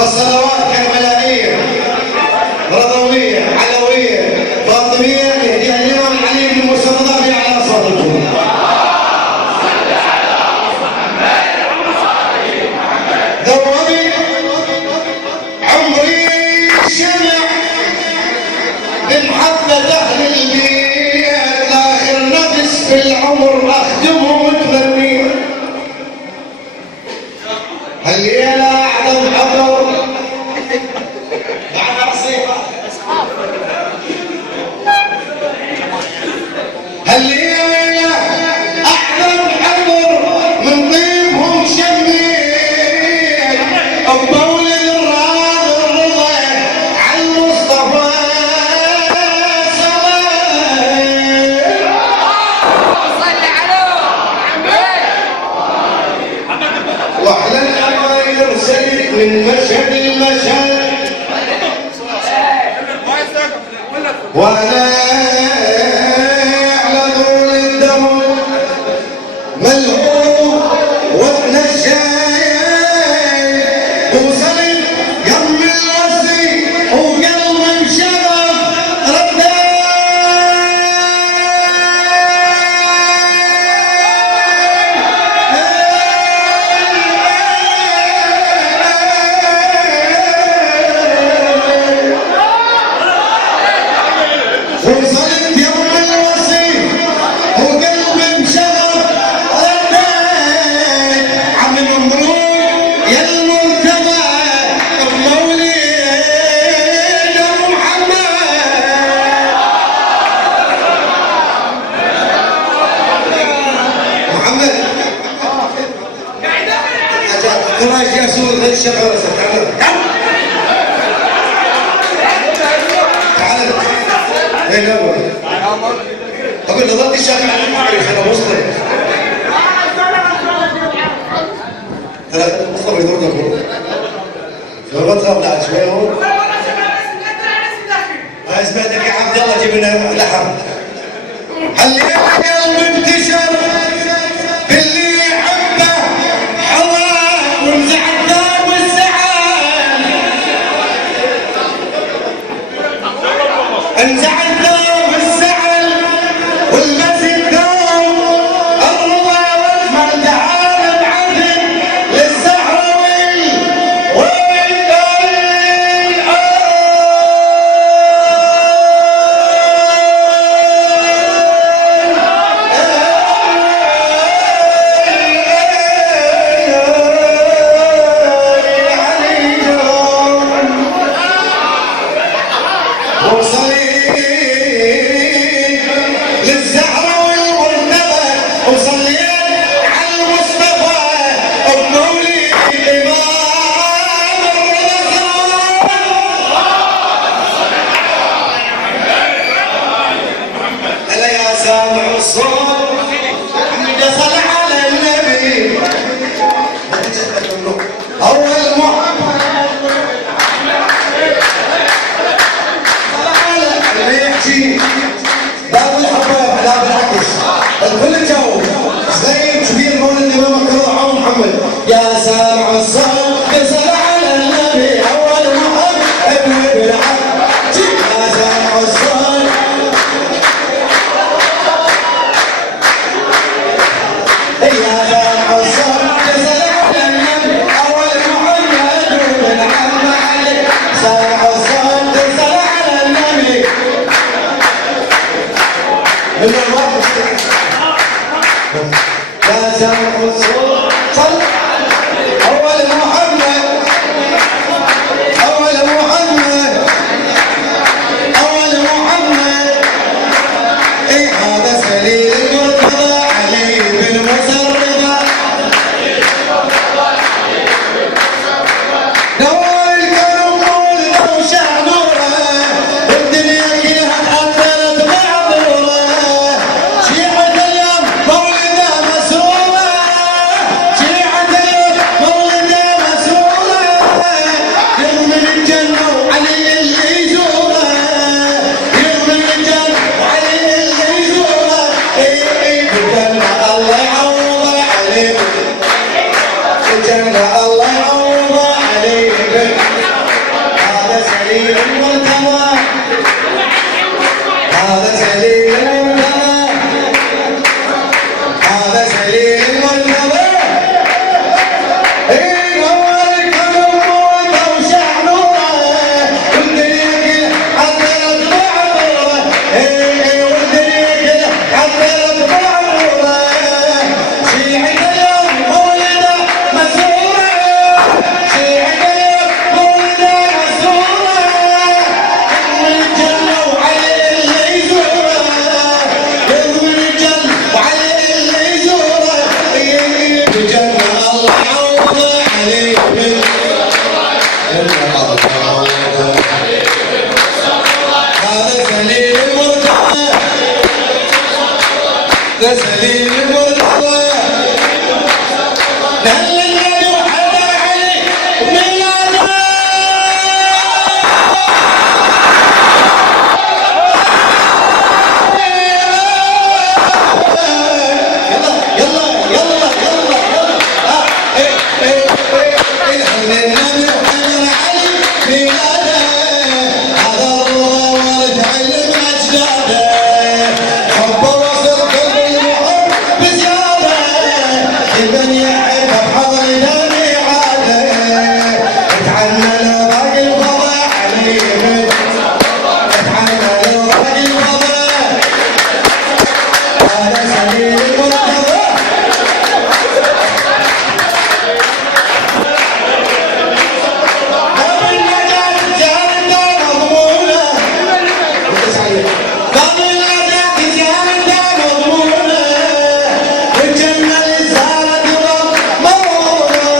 فالصلوات كربلائية رضوية علوية فاطمية يهديها الإمام علي بن موسى الرضا على صوتكم. ذوبي عمري شمع بمحبة أهل البيت لآخر نفس في العمر أخدمهم وتمنيه. الليلة أعظم حضر بعد عصيبة الليلة أعظم حضر من طيبهم شميت بمولد الراضي الرضا على المصطفى صل على وأحلى الأماير سيد من مشهد المشهد ولا على طول الدم ملهوف وتنشاي وصلت يم الوصي وقلب انشغف رداي وصلت يوم الوصي وقلبي انشغل رداي عم مبروك يا المرتضى بمولد ابو محمد. محمد قراش يا سود هذا الشغل تعال ايه الاول اقول له ضد الشغل انا مسلم ترى مصطفى يدور لك لو ما تخاف بعد شوي هو اسمعتك يا عبد الله جيب لنا لحم اللي قلبي انتشر باللي يحبه حضر وانزع الدار والزعل انزع الدار والزعل والبس الدار الرضا واجمل تعال بعدل للزهراوي سليم المرتضى للنبي وحدر علي ميلاده يلا يلا يلا يلا للنبي وحدر علي ميلاده هذا الله ورث علم اجداده حب وصل قلب المحب بزياده لمن يحب بحضر نبي عاده اتعنى لراقي الفضا عليم اتعنى لراقي الفضا هذا سليم المرتضى باب النجاة زيادة مضمونة باب النجاة زيادة مضمونة والجنة للزارة مضمونة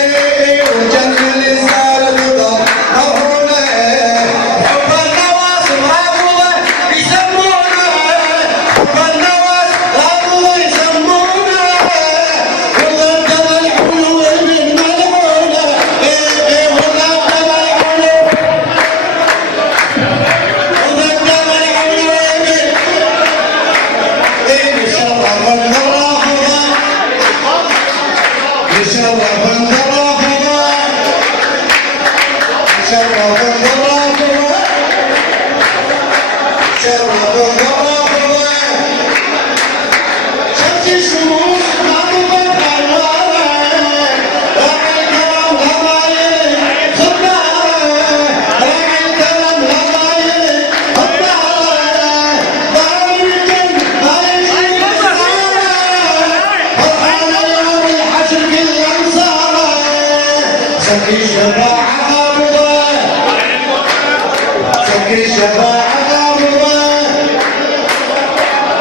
والجنة للزارة مضمونة حب النواس رافضة يسمونه حب النواس رافضة يسمونه وضد الحلو من ملعونة وضد الحلو وضد الحلو يشرف الرافضة يشرف الرافضة شرف الرافضة شرف الرافضة شفت الشموس مضبط الوالة راعي الكرم لضايل خبارة راعي الكرم لضايل خبارة ضارب الجن ما يمشي بخسارة فرحان يوم الحشر كل انصاره سكي الشفاعة قابضة سكي الشفاعة قابضة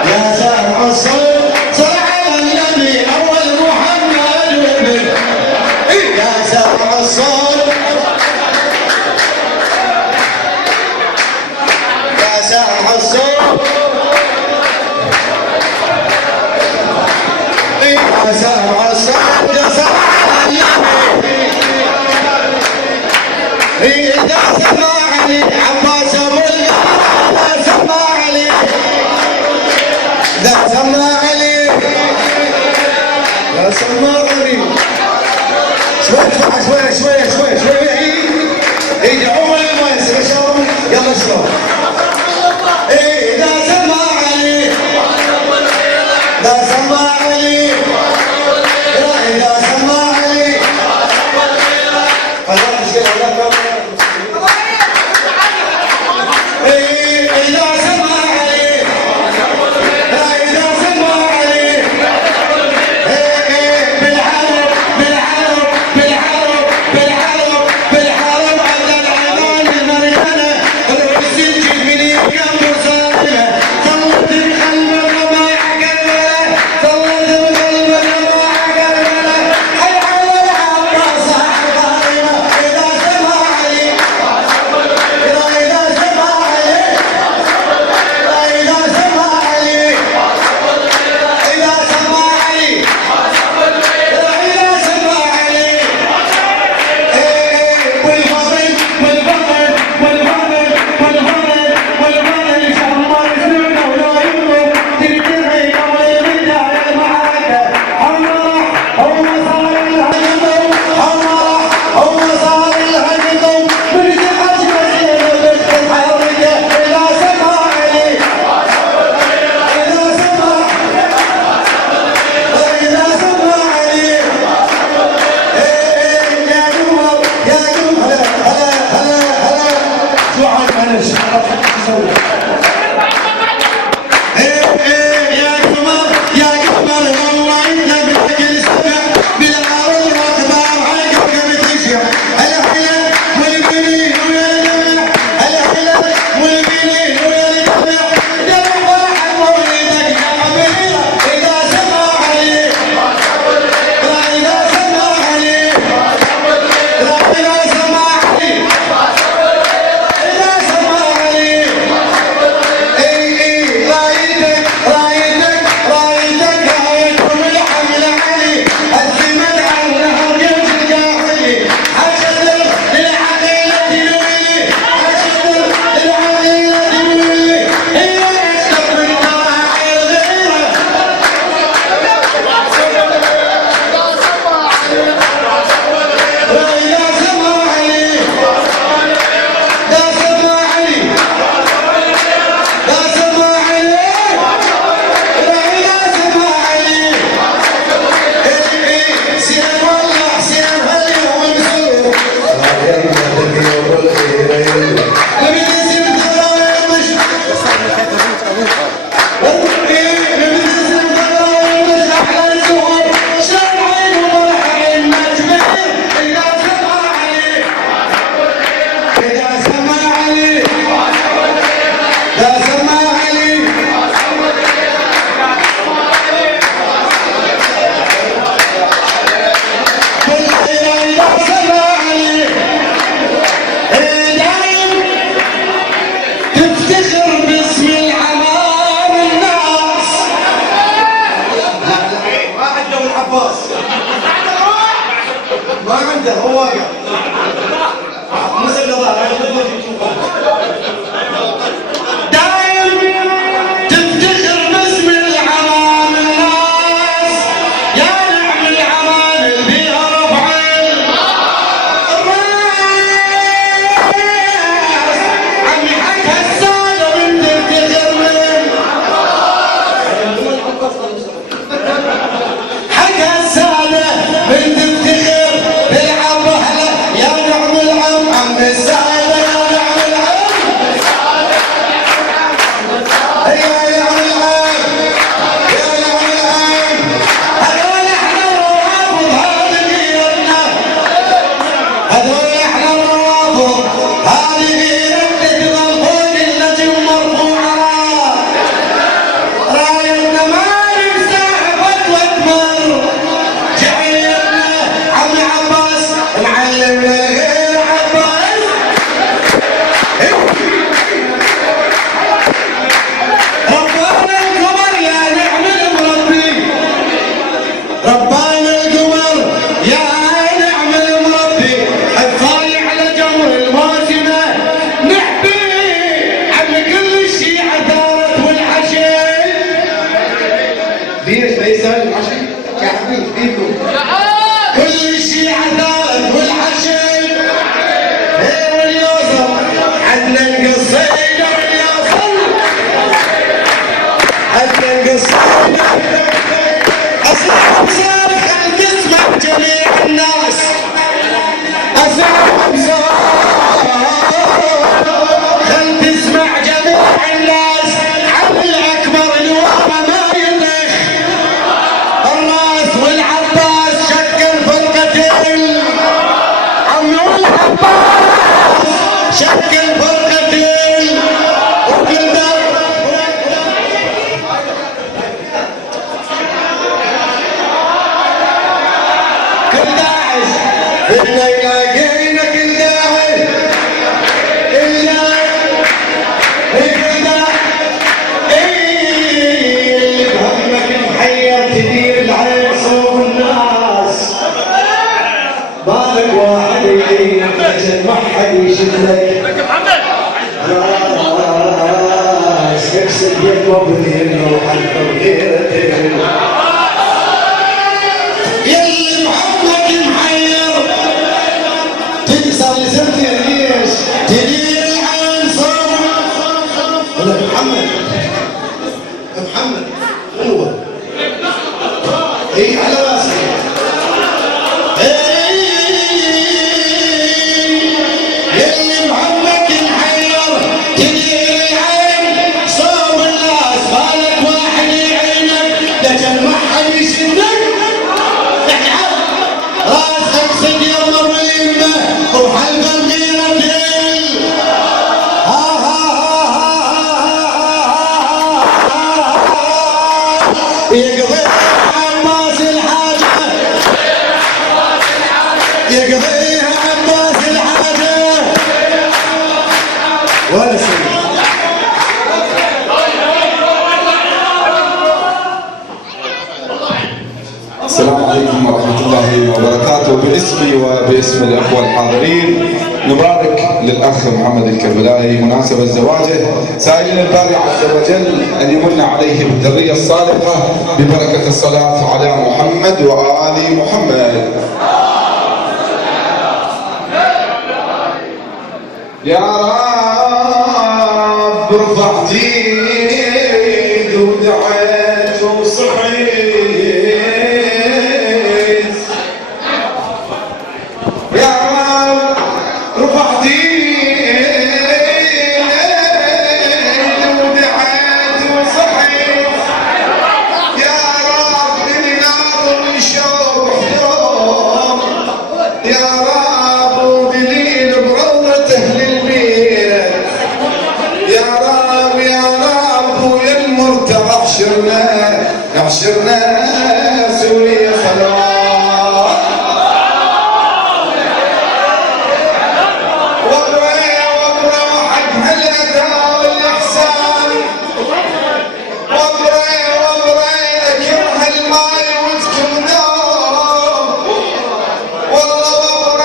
يا سامع الصوت صل على النبي اول محمد وابن يا سامع الصوت يا سامع الصوت يا سامع الصوت يا سامع النبي إذا سمع علي عباس أبو لا سمع علي لا سمع علي لا سمع علي شوي يدعوا المؤسس بشرهم يلا شلون إذا سمع علي لا سمع علي إذا سمع علي إذا سمع علي لا إذا سمع علي بالحرب بالحرب بالحرب بالحرب بالحرب على العنان المريانة العز الجيب من يمكن صالحة صلت بقلب الرباع قلبه صلت بقلب عنده هو واقع مسك ظهره دايم تفتخر باسم العمام الناس يا نعم العمام اللي بيها رفع الراس عمي حق هالسادة من تفتخر من حق هالسادة من تفتخر العب اهله يا نعم العم عم السادة يا نعم العم يا نعم العم يا نعم العم هذول احنا الروافض هذه غيرتنا هذول احنا الروافض هذه غيرتنا تظل فوق النجم مرفوعة رايتنا ما يمسحبت وتمر جعلنا عمي عباس معلمنا غير عباس ربنا القمر يا نعم المربي ربنا القمر يا نعم المربي الطالع على جمر الموسمة نحبي عم كل الشيعة ثارت والعشي ليش ليس العشي يا حبيب فيكم كل الشيعة ثارت والعشي ايه واليوصل عدنا القصيدة واليوصل عدنا القصيدة أصعب صارخ أن تسمع جميع الناس أصعب صارخ أن تسمع جميع الناس عم الأكبر الوهم ما يلخ الراس والعباس شكل فرقتين عمي والعباس شكل فرقتين وكل دار كل داعش احنا يلاقينا كل داعش الا كل داعش اللي بهمك محير تدير العين صوب الناس بالك واحد يعينك عشان ما حد يشدك راس يكسر يد وابنين وحتى بغيرتين يلي بحبك محير تكسر لسانتي ليش تدير العين صوب ولا محمد محمد هو اي على راسي يلي محمد محير تدير العين صوب الناس بالك واحد يعينك لكن ما حد يشدك تتعب راسك سد يمر ويمه وحلق الغيرتين ها ها يقضي عباس الحاجة يقضيها عباس الحاجة ولا شيء السلام عليكم ورحمة الله وبركاته. باسمي وباسم الأخوة الحاضرين نبارك للأخ محمد الكربلائي مناسبة زواجه، سائلين الباري عز وجل أن يمن عليه بالذرية الصالحة ببركة الصلاة على محمد وآل محمد. يا رب ارفع جيد ودعيت وصحيت يا رب رفع جيد ودعيت وصحيت يا رب النار والشوق حيوم يا رب ودليل بروضة أهل البيت يا رب ويا المرتضى احشرنا سوية خلوات وابري حق هالأداء والإحسان وابري اكره الماي وتكون دار والله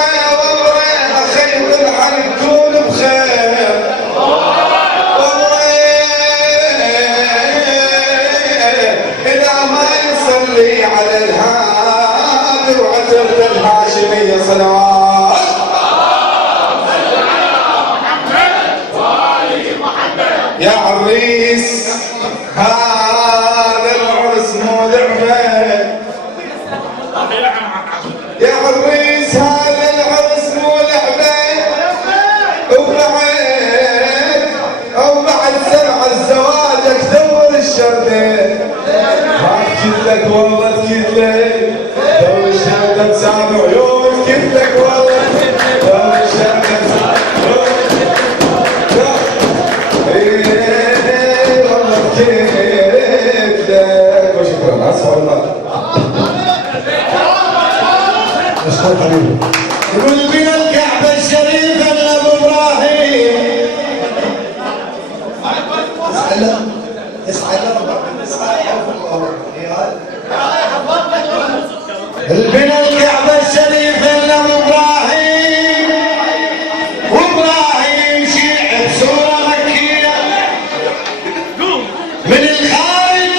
احكي لك والله احكي لك لو الشام بسامع عيون احكي لك والله لو الشام بسامع عيون والله احكي لك. وشكرا اسف والله. اشكرك حبيبي. يقول بنا الكعبة الشريفة من ابو ابراهيم. البنا الكعبة الشريفة من ابو ابراهيم، وابراهيم شيع بصورة مكية من الخارج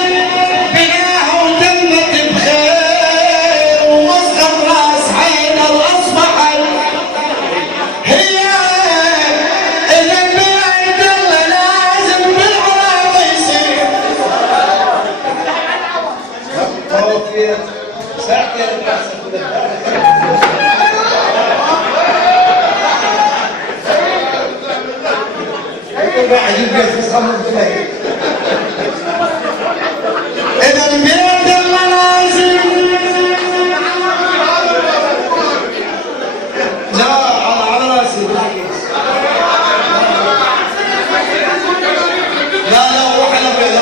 بناها وتمت بخير، ومسقط راس حيدر اصبحت هي اذا البيت الله لازم بالعراق يصير. إذا البيت الله لازم لا على راسي لا روح على البيت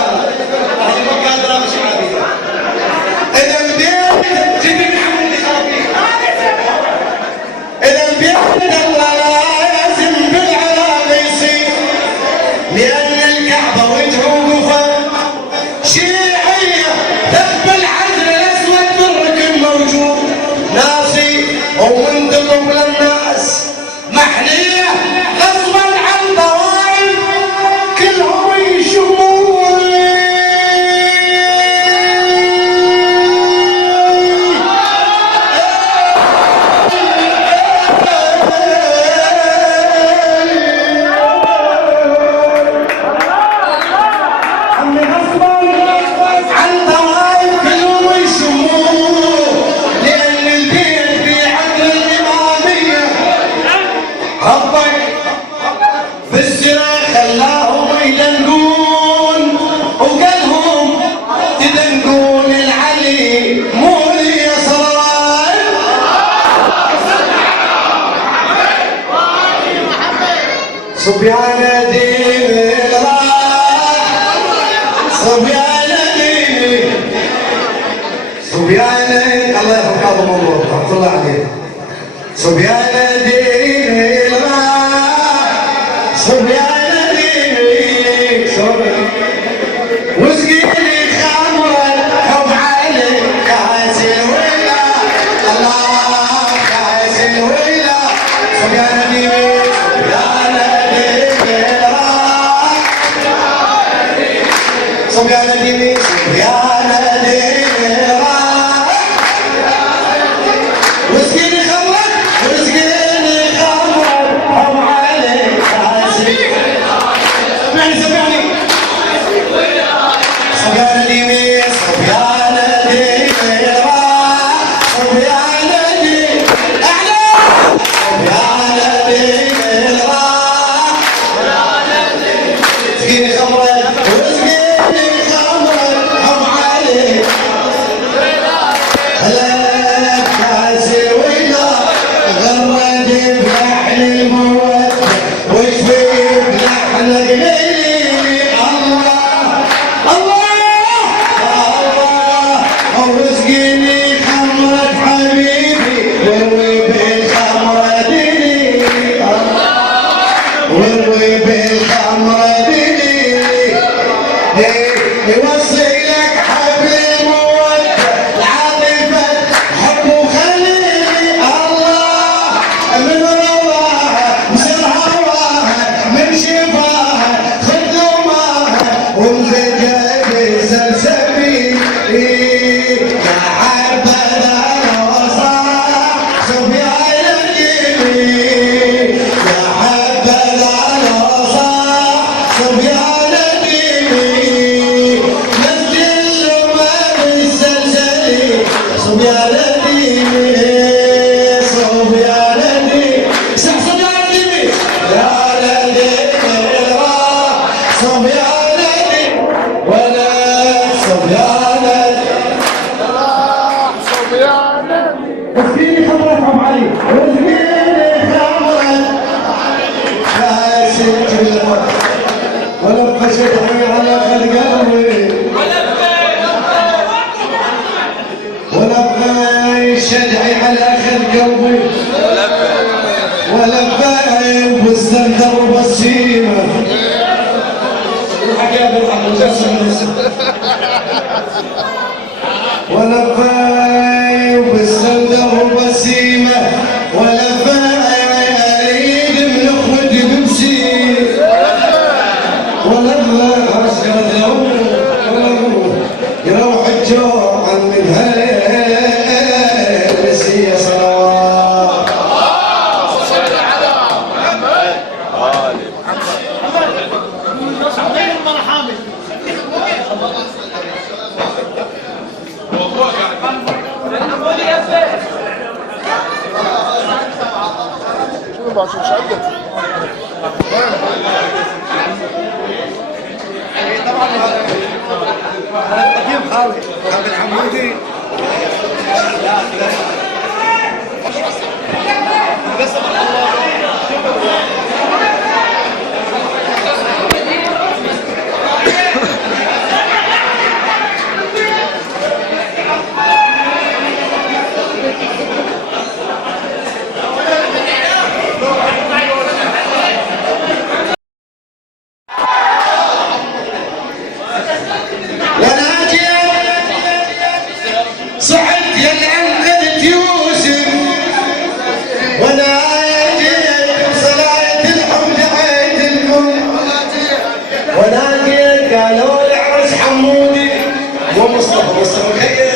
هذه ما قادرة مش عادية. إذا البيت تبي محمد خافي إذا البيت الله لازم بالعراق يصير، لأن الكعبة وتوقفه شيعية تقبل حجر الأسود بالركن موجود ناصي ومنتظم للناس محلية غصبا عن طوائف كلهم يشمون. صبيان دين الراح صبيان دين صبيان الله يرحم كاظم مبروك رحمة الله عليه. صبيان دين الراح صبيان دين وسقيني خمرا حب علي كاس الولا الله كاس الولا. صبيان دين صبيان ديني صبيان ديني وسقيني خمرك وسقيني خمرك حب عليك حاسي. سمعني صبيان ديني صبيان ديني صبيان ديني أعلى صبيان ديني سقيني خمرك يوصي لك حبل المودة العاطفة حب وخليلي الله من رواها مصر هواها من شفاها خذ لوماها ومزجة بسلسبيل يا حبذا الوصاح صبيان الجميل يا حبذا الوصاح صبيان صبيان شدعي على اخر قلبي ولبى والسندر والسيمه ولبى والسندر والسيمه ولبى اريد من اخوتي بمسير ولبى يروح الجوع عن الهيسية صلوات خالد الحمودي صعد يا العنقدة يوسف وانا جيت بصلاة الحمد عيدكم وانا جيت قالوا لي عرس حمودي ومصطفى مخير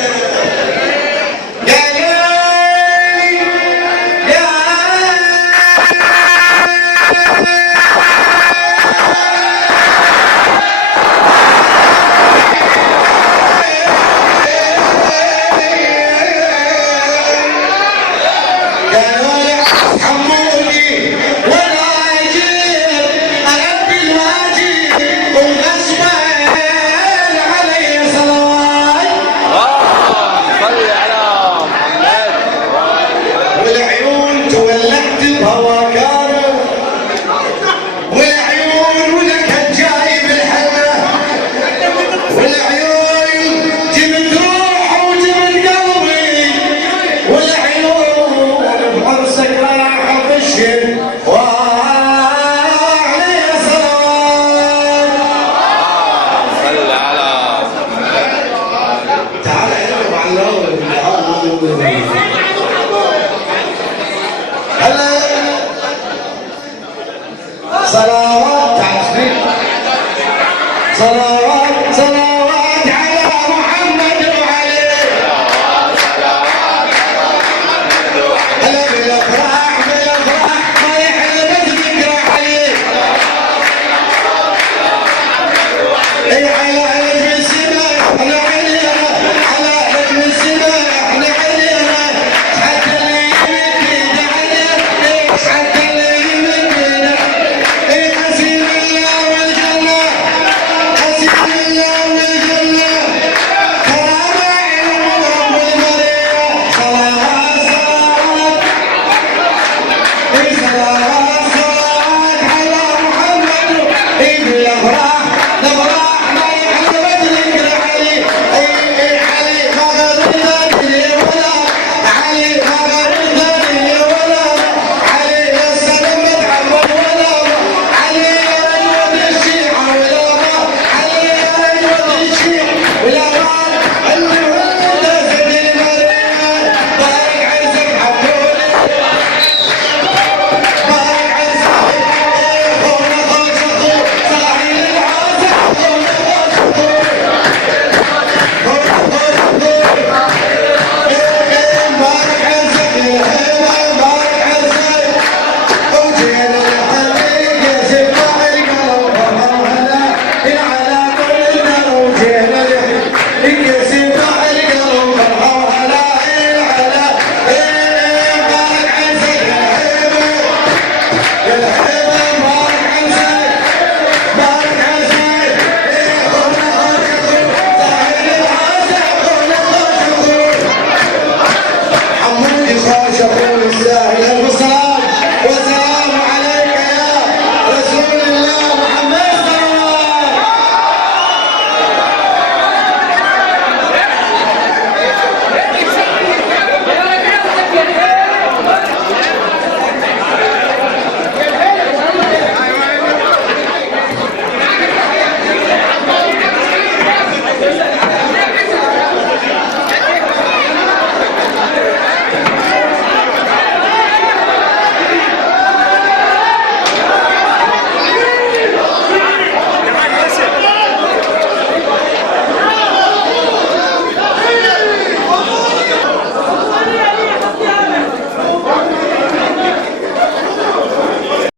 صلوات تعزفين صلوات صلوات على محمد وعلي هلا بالافراح ما يحل مثل علي اي على نجم السماء احنا علينا على نجم السماء احنا علينا حتى اللي يمد علينا حتى اللي يمد حسين الله والجنة حسين الله والجنة كرامة علم رب المرية صلوات صلوات صلوات على محمد بالافراح الافراح ما يحل مثلك علي علي ما غرضني ولا علي ما غرضني ولا علي يا سلام متعود ولا علي يا رجل الشيعة ولا علي يا رجل الشيعة ولا الجهود سيد المريم طارق عزك حبوني طارق عزك خونا خوش اخو صاحي للعازة خونا خوش اخو خونا خوش اخو مبارك عزك مبارك عزك وجينا لحنيك يا سبع القلب فرحنا على كلنا وجينا لحنيك يا سبع القلب فرحنا على مبارك عزك يا الحبة مبارك عزك مبارك عزك خونا خوش اخو صاحي للعازة خونا خوش اخو حمودي خوش اخو الساهي